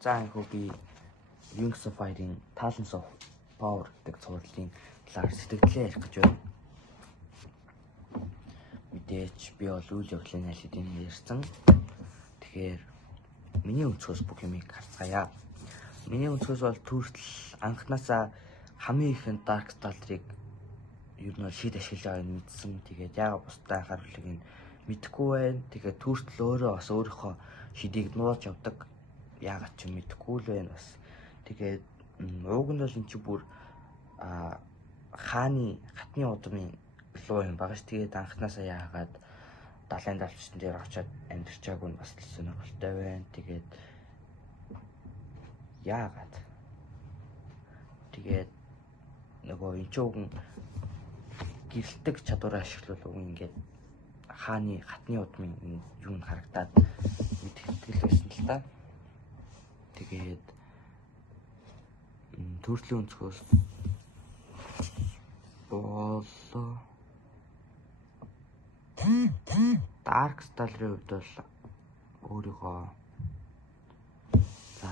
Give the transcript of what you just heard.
За энэ хүү би Wings of Fire-ийн Talons of Power гэдэг цувралын талаар сэтгэлдээ ярих гэж байна. Мэдээж би бол үйл явдлын аль хэдийн ярьсан. Тэгэхээр миний өнцгөөс бүх юмыг харцгаая. Миний өнцгөөс бол түртэл анханасаа хамгийн ихэнд Dark Stalker-ыг ер нь шийд ашиглаа байгааг мэдсэн. Тэгээд яагаад бусдаа анхааруулыг нь мэдэхгүй байна. Тэгээд түртэл өөрөө бас өөрийнхөө шидийг нууж явдаг. Яагаад ч мэдэхгүй л байна бас. Тэгээд ууг нь бол эн чинь бүр хатны удмын луу юм багаш. Тэгээд анханасаа яагаад далайн далчтан дээр очиад амьдэрчаагүй нь бас сонирхолтой байна. Тэгээд яагаад тэгээд нөгөө энэ ч уг нь гэрэлтэг чадвараа ашиглуулав ингээд хатны удмын юу н харагдаад мэдтгэл байсан л та. Тэгээд төрлийн өнцгөөс болоо Dark Stalker-ийн хувьд бол өөрийнхөө за